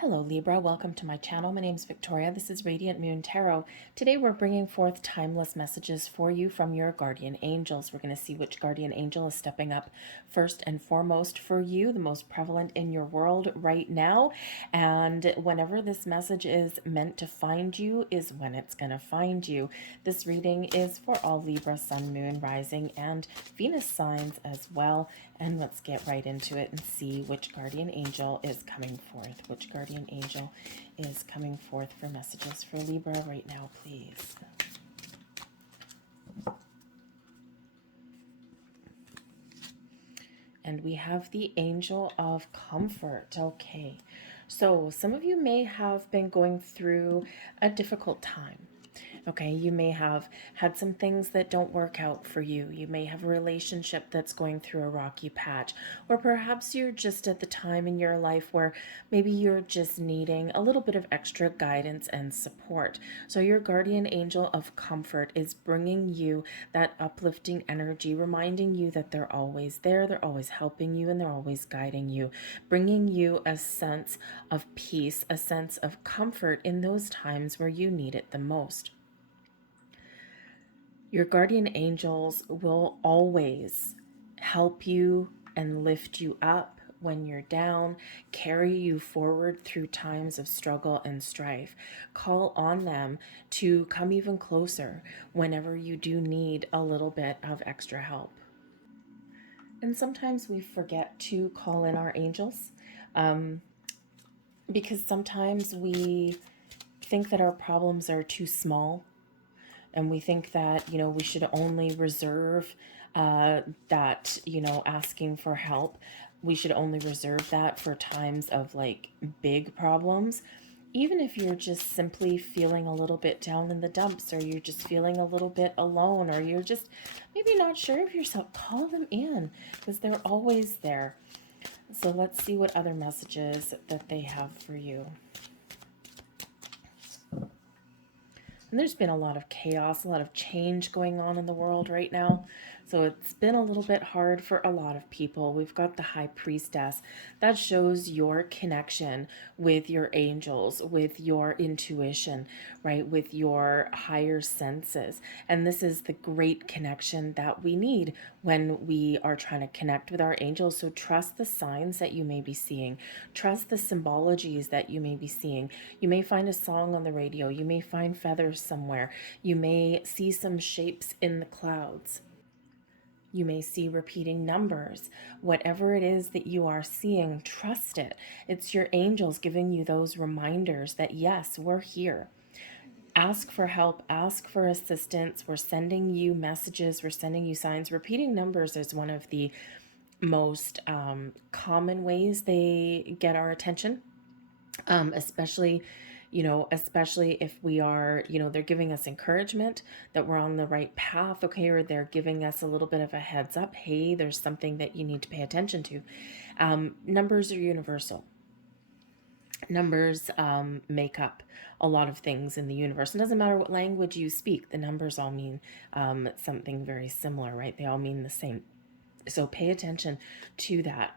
Hello Libra, welcome to my channel. My name is Victoria. This is Radiant Moon Tarot. Today we're bringing forth timeless messages for you from your guardian angels. We're going to see which guardian angel is stepping up first and foremost for you, the most prevalent in your world right now. And whenever this message is meant to find you is when it's going to find you. This reading is for all Libra, Sun, Moon, Rising, and Venus signs as well. And let's get right into it and see which guardian angel is coming forth. Which guardian angel is coming forth for messages for Libra right now, please. And we have the Angel of Comfort. Okay, so some of you may have been going through a difficult time. Okay, you may have had some things that don't work out for you. You may have a relationship that's going through a rocky patch, or perhaps you're just at the time in your life where maybe you're just needing a little bit of extra guidance and support. So your guardian angel of comfort is bringing you that uplifting energy, reminding you that they're always there, they're always helping you, and they're always guiding you, bringing you a sense of peace, a sense of comfort in those times where you need it the most. Your guardian angels will always help you and lift you up when you're down, carry you forward through times of struggle and strife. Call on them to come even closer whenever you do need a little bit of extra help. And sometimes we forget to call in our angels because sometimes we think that our problems are too small, and we think that, we should only reserve that, asking for help. We should only reserve that for times of like big problems. Even if you're just simply feeling a little bit down in the dumps, or you're just feeling a little bit alone, or you're just maybe not sure of yourself, call them in because they're always there. So let's see what other messages that they have for you. And there's been a lot of chaos, a lot of change going on in the world right now. So it's been a little bit hard for a lot of people. We've got the High Priestess. That shows your connection with your angels, with your intuition, right? With your higher senses. And this is the great connection that we need when we are trying to connect with our angels. So trust the signs that you may be seeing. Trust the symbologies that you may be seeing. You may find a song on the radio. You may find feathers somewhere. You may see some shapes in the clouds. You may see repeating numbers. Whatever it is that you are seeing, trust it. It's your angels giving you those reminders that yes, we're here. Ask for help, ask for assistance. We're sending you messages, we're sending you signs. Repeating numbers is one of the most common ways they get our attention, especially if we are, they're giving us encouragement that we're on the right path, okay, or they're giving us a little bit of a heads up, hey, there's something that you need to pay attention to. Numbers are universal. Numbers make up a lot of things in the universe. It doesn't matter what language you speak, the numbers all mean something very similar, right? They all mean the same. So pay attention to that.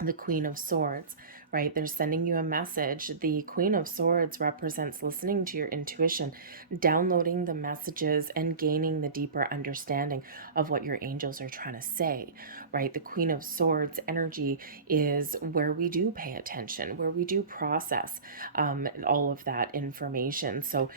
The Queen of Swords, right? They're sending you a message. The Queen of Swords represents listening to your intuition, downloading the messages, and gaining the deeper understanding of what your angels are trying to say, right? The Queen of Swords energy is where we do pay attention, where we do process all of that information. So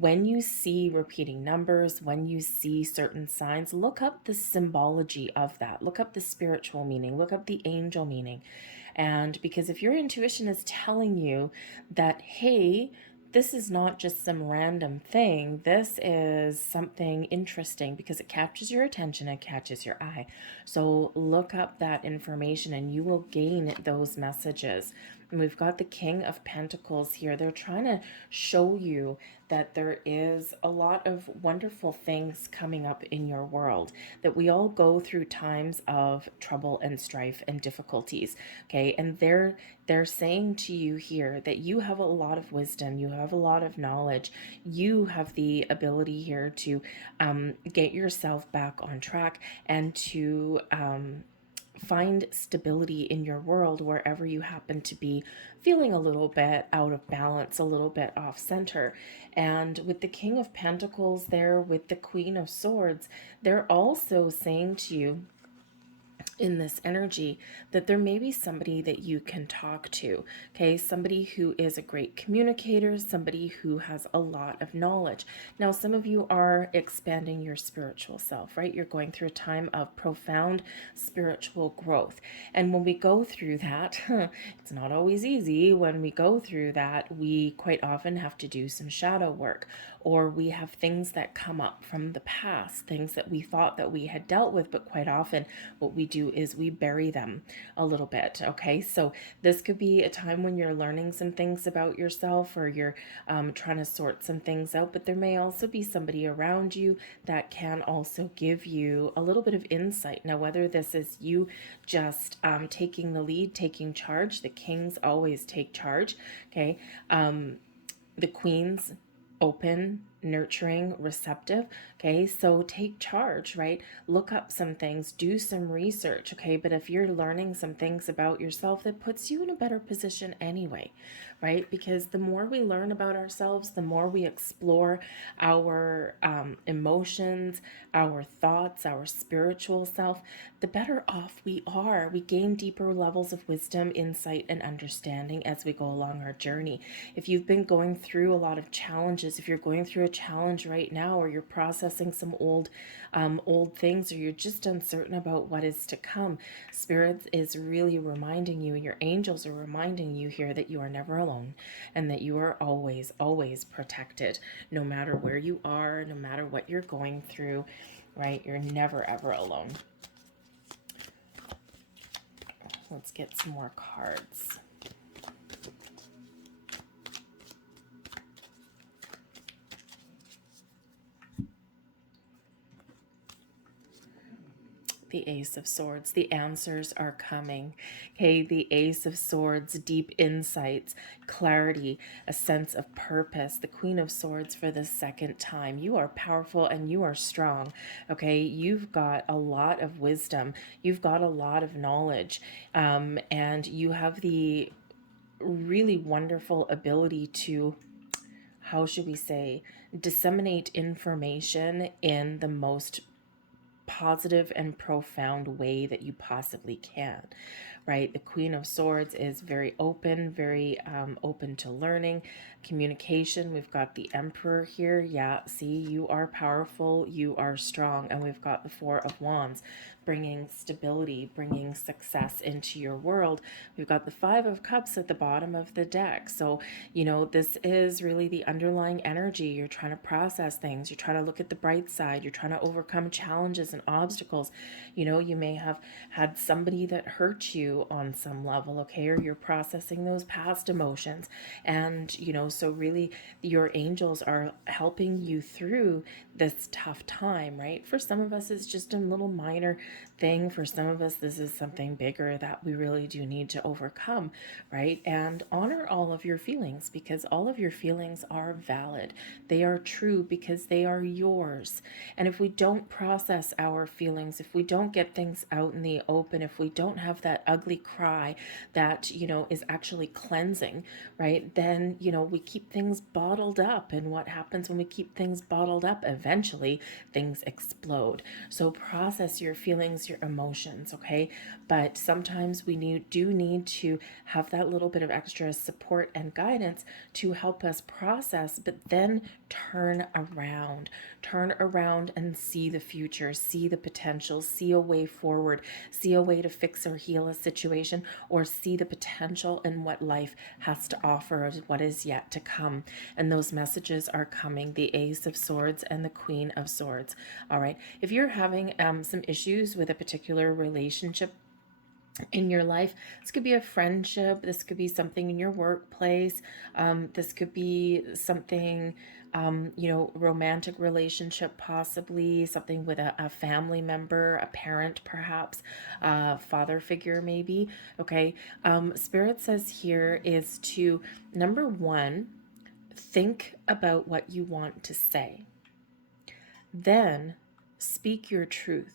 when you see repeating numbers, when you see certain signs, look up the symbology of that. Look up the spiritual meaning. Look up the angel meaning. And because if your intuition is telling you that, hey, this is not just some random thing, this is something interesting, because it catches your attention, it catches your eye. So look up that information and you will gain those messages. And we've got the King of Pentacles here. They're trying to show you that there is a lot of wonderful things coming up in your world, that we all go through times of trouble and strife and difficulties, okay? And they're saying to you here that you have a lot of wisdom, you have a lot of knowledge, you have the ability here to get yourself back on track and to find stability in your world wherever you happen to be feeling a little bit out of balance, a little bit off center. And with the King of Pentacles there, with the Queen of Swords, they're also saying to you, in this energy, that there may be somebody that you can talk to, okay? Somebody who is a great communicator, somebody who has a lot of knowledge. Now, some of you are expanding your spiritual self, right? You're going through a time of profound spiritual growth. And when we go through that, it's not always easy. When we go through that, we quite often have to do some shadow work, or we have things that come up from the past, things that we thought that we had dealt with, but quite often what we do is we bury them a little bit, okay? So this could be a time when you're learning some things about yourself, or you're trying to sort some things out, but there may also be somebody around you that can also give you a little bit of insight. Now, whether this is you just taking the lead, taking charge, the kings always take charge, okay? The queens open, nurturing, receptive, okay? So take charge, right? Look up some things, do some research, okay? But if you're learning some things about yourself, that puts you in a better position anyway, right? Because the more we learn about ourselves, the more we explore our emotions, our thoughts, our spiritual self, the better off we are. We gain deeper levels of wisdom, insight, and understanding as we go along our journey. If you've been going through a lot of challenges, if you're going through a challenge right now, or you're processing some old things, or you're just uncertain about what is to come, Spirit is really reminding you, your angels are reminding you here, that you are never alone, and that you are always, always protected, no matter where you are, no matter what you're going through, right? You're never, ever alone. Let's get some more cards. The Ace of Swords. The answers are coming. Okay, the Ace of Swords, deep insights, clarity, a sense of purpose. The Queen of Swords for the second time. You are powerful and you are strong. Okay, you've got a lot of wisdom. You've got a lot of knowledge. And you have the really wonderful ability to, how should we say, disseminate information in the most positive and profound way that you possibly can, right? The Queen of Swords is very open, very open to learning, communication. We've got the Emperor here. Yeah, see, you are powerful, you are strong. And we've got the Four of Wands, bringing stability, bringing success into your world. We've got the Five of Cups at the bottom of the deck. So, you know, this is really the underlying energy. You're trying to process things. You're trying to look at the bright side. You're trying to overcome challenges and obstacles. You know, you may have had somebody that hurt you on some level, okay? Or you're processing those past emotions. And, you know, so really your angels are helping you through this tough time, right? For some of us, it's just a little minor thing. For some of us, this is something bigger that we really do need to overcome, right? And honor all of your feelings, because all of your feelings are valid. They are true because they are yours. And if we don't process our feelings, if we don't get things out in the open, if we don't have that ugly cry that, you know, is actually cleansing, right? Then, you know, we keep things bottled up. And what happens when we keep things bottled up? Eventually, things explode. So process your feelings, your emotions, okay? But sometimes we do need to have that little bit of extra support and guidance to help us process, but then turn around and see the future, see the potential, see a way forward, see a way to fix or heal a situation, or see the potential in what life has to offer, what is yet to come. And those messages are coming, the Ace of Swords and the Queen of Swords. All right, if you're having some issues with a particular relationship in your life, this could be a friendship, this could be something in your workplace, this could be something, you know, romantic relationship, possibly something with a family member, a parent, perhaps father figure, maybe. Okay, Spirit says here is to, number one, think about what you want to say, then speak your truth.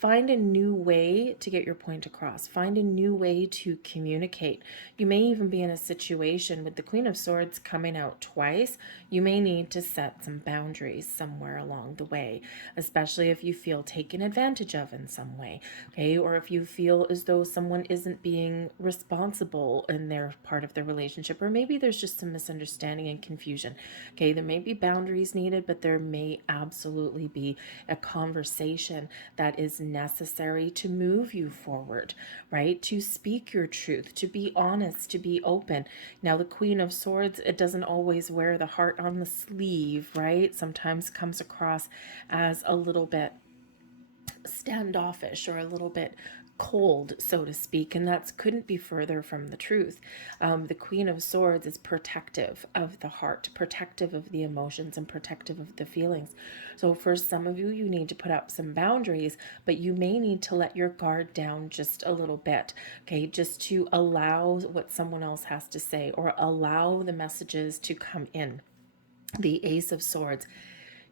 Find a new way to get your point across. Find a new way to communicate. You may even be in a situation with the Queen of Swords coming out twice. You may need to set some boundaries somewhere along the way, especially if you feel taken advantage of in some way, okay? Or if you feel as though someone isn't being responsible in their part of the relationship, or maybe there's just some misunderstanding and confusion, okay? There may be boundaries needed, but there may absolutely be a conversation that is necessary to move you forward, right? To speak your truth, to be honest, to be open. Now, the Queen of Swords, it doesn't always wear the heart on the sleeve, right? Sometimes comes across as a little bit standoffish or a little bit cold, so to speak, and that couldn't be further from the truth. The Queen of Swords is protective of the heart, protective of the emotions, and protective of the feelings. So for some of you, you need to put up some boundaries, but you may need to let your guard down just a little bit, okay, just to allow what someone else has to say or allow the messages to come in. The Ace of Swords,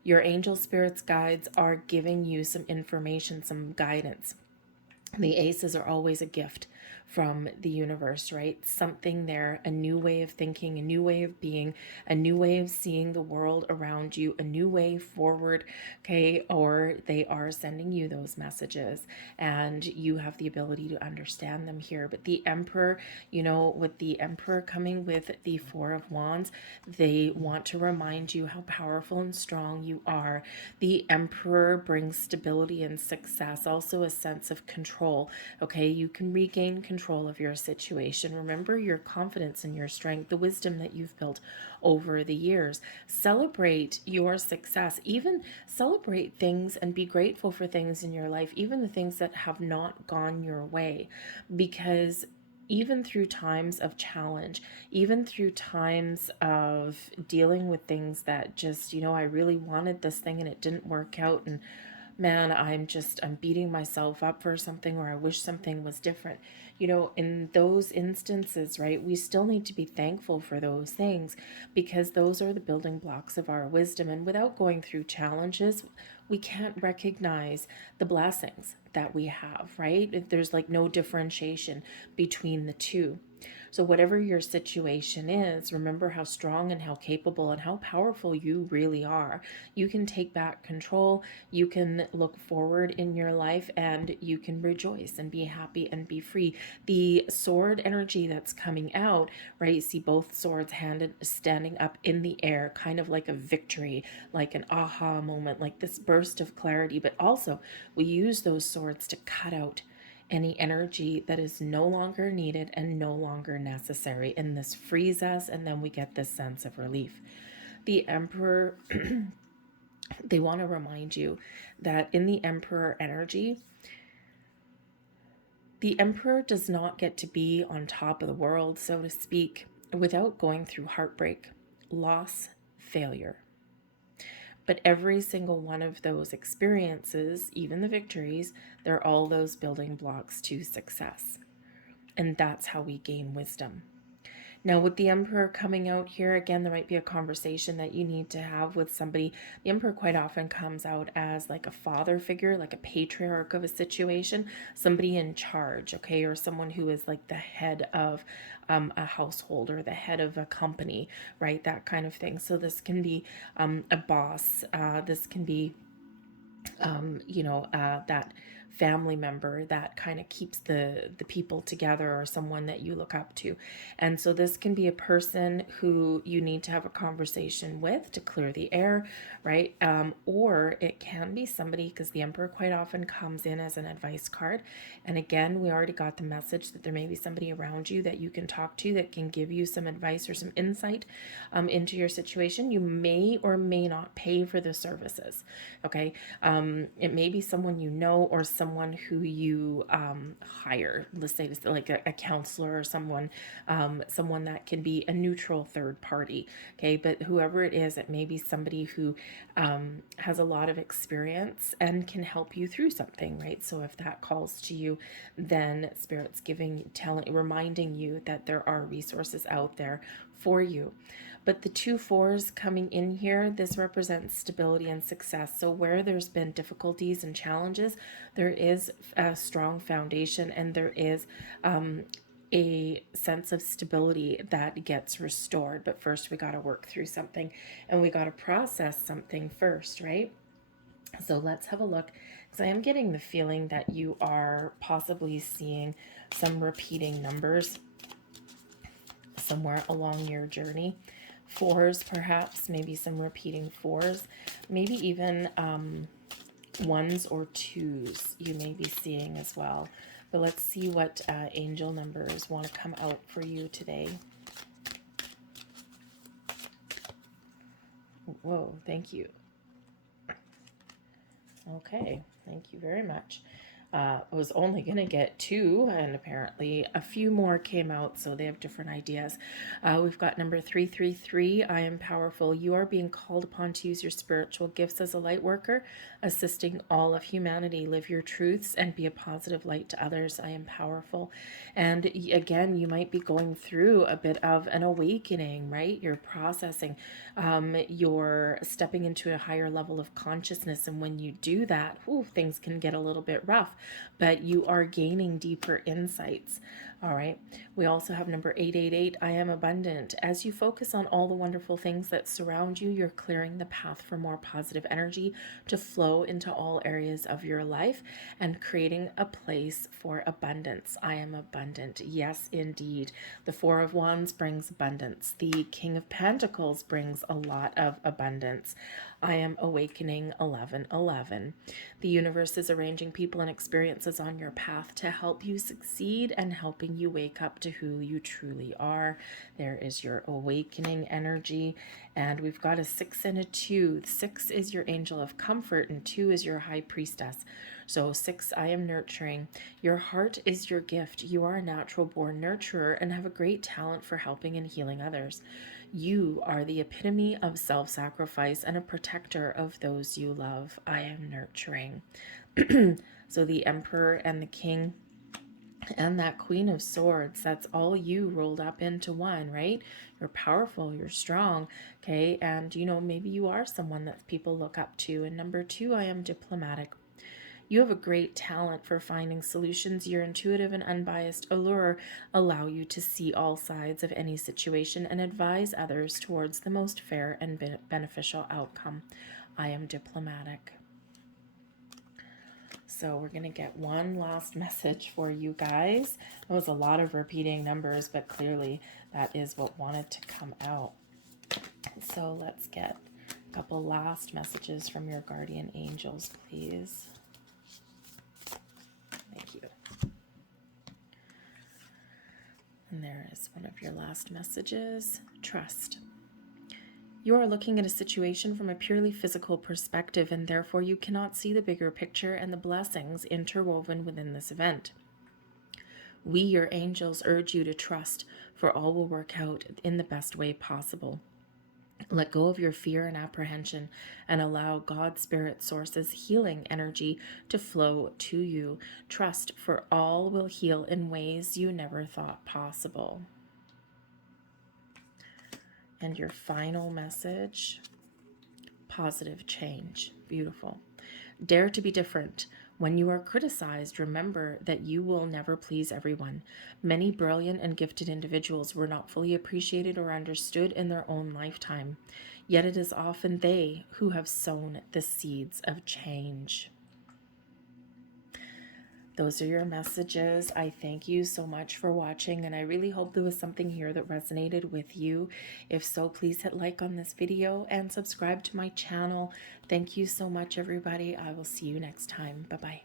your angel spirits guides are giving you some information, some guidance. The aces are always a gift from the universe, right? Something there, a new way of thinking, a new way of being, a new way of seeing the world around you, a new way forward, okay? Or they are sending you those messages and you have the ability to understand them here. But the Emperor, you know, with the Emperor coming with the Four of Wands, they want to remind you how powerful and strong you are. The Emperor brings stability and success, also a sense of control, okay? You can regain control of your situation. Remember your confidence and your strength, the wisdom that you've built over the years. Celebrate your success. Even celebrate things and be grateful for things in your life, even the things that have not gone your way, because even through times of challenge, even through times of dealing with things that just, you know, I really wanted this thing and it didn't work out, and man, I'm beating myself up for something, or I wish something was different. You know, in those instances, right, we still need to be thankful for those things, because those are the building blocks of our wisdom. And without going through challenges, we can't recognize the blessings that we have, right? There's like no differentiation between the two. So, whatever your situation is, remember how strong and how capable and how powerful you really are. You can take back control, you can look forward in your life, and you can rejoice and be happy and be free. The sword energy that's coming out, right? You see both swords handed standing up in the air, kind of like a victory, like an aha moment, like this burst of clarity. But also, we use those swords to cut out any energy that is no longer needed and no longer necessary. And this frees us, and then we get this sense of relief. The Emperor, they want to remind you that in the Emperor energy, the Emperor does not get to be on top of the world, so to speak, without going through heartbreak, loss, failure. But every single one of those experiences, even the victories, they're all those building blocks to success. And that's how we gain wisdom. Now, with the Emperor coming out here, again, there might be a conversation that you need to have with somebody. The Emperor quite often comes out as like a father figure, like a patriarch of a situation, somebody in charge, okay, or someone who is like the head of a household or the head of a company, right, that kind of thing. So this can be a boss, this can be that family member that kind of keeps the people together, or someone that you look up to. And so this can be a person who you need to have a conversation with to clear the air, right? Or it can be somebody, because the Emperor quite often comes in as an advice card. And again, we already got the message that there may be somebody around you that you can talk to that can give you some advice or some insight into your situation. You may or may not pay for the services, okay? It may be someone you know, or someone who you hire. Let's say this, like a counselor, or someone that can be a neutral third party. Okay, but whoever it is, it may be somebody who has a lot of experience and can help you through something, right? So if that calls to you, then Spirit's reminding you that there are resources out there for you. But the 2 4s coming in here, this represents stability and success. So where there's been difficulties and challenges, there is a strong foundation, and there is a sense of stability that gets restored. But first we got to work through something, and we got to process something first, right? So let's have a look, because I am getting the feeling that you are possibly seeing some repeating numbers somewhere along your journey. 4s, perhaps, maybe some repeating 4s, maybe even 1s or 2s you may be seeing as well. But let's see what angel numbers want to come out for you today. Whoa, thank you. Okay, thank you very much. I was only going to get 2, and apparently a few more came out, so they have different ideas. We've got number 333. I am powerful. You are being called upon to use your spiritual gifts as a light worker, assisting all of humanity. Live your truths and be a positive light to others. I am powerful. And again, you might be going through a bit of an awakening, right? You're processing, you're stepping into a higher level of consciousness, and when you do that, things can get a little bit rough, but you are gaining deeper insights. All right. We also have number 888. I am abundant. As you focus on all the wonderful things that surround you, you're clearing the path for more positive energy to flow into all areas of your life and creating a place for abundance. I am abundant. Yes, indeed. The 4 of Wands brings abundance. The King of Pentacles brings a lot of abundance. I am awakening 1111. The universe is arranging people and experiences on your path to help you succeed and helping you wake up to who you truly are. There is your awakening energy. And we've got a 6 and a 2. 6 is your angel of comfort, and 2 is your high priestess. So 6, I am nurturing. Your heart is your gift. You are a natural born nurturer and have a great talent for helping and healing others. You are the epitome of self-sacrifice and a protector of those you love. I am nurturing. So the Emperor and the King and that Queen of Swords, that's all you rolled up into one, right? You're powerful, you're strong, okay? And, maybe you are someone that people look up to. And number 2, I am diplomatic. You have a great talent for finding solutions. Your intuitive and unbiased allure allow you to see all sides of any situation and advise others towards the most fair and beneficial outcome. I am diplomatic. So we're going to get one last message for you guys. It was a lot of repeating numbers, but clearly that is what wanted to come out. So let's get a couple last messages from your guardian angels, please. Thank you. And there is one of your last messages. Trust. You are looking at a situation from a purely physical perspective, and therefore you cannot see the bigger picture and the blessings interwoven within this event. We, your angels, urge you to trust, for all will work out in the best way possible. Let go of your fear and apprehension and allow God's Spirit Source's healing energy to flow to you. Trust, for all will heal in ways you never thought possible. And your final message, positive change. Beautiful. Dare to be different. When you are criticized, remember that you will never please everyone. Many brilliant and gifted individuals were not fully appreciated or understood in their own lifetime. Yet it is often they who have sown the seeds of change. Those are your messages. I thank you so much for watching, and I really hope there was something here that resonated with you. If so, please hit like on this video and subscribe to my channel. Thank you so much, everybody. I will see you next time. Bye-bye.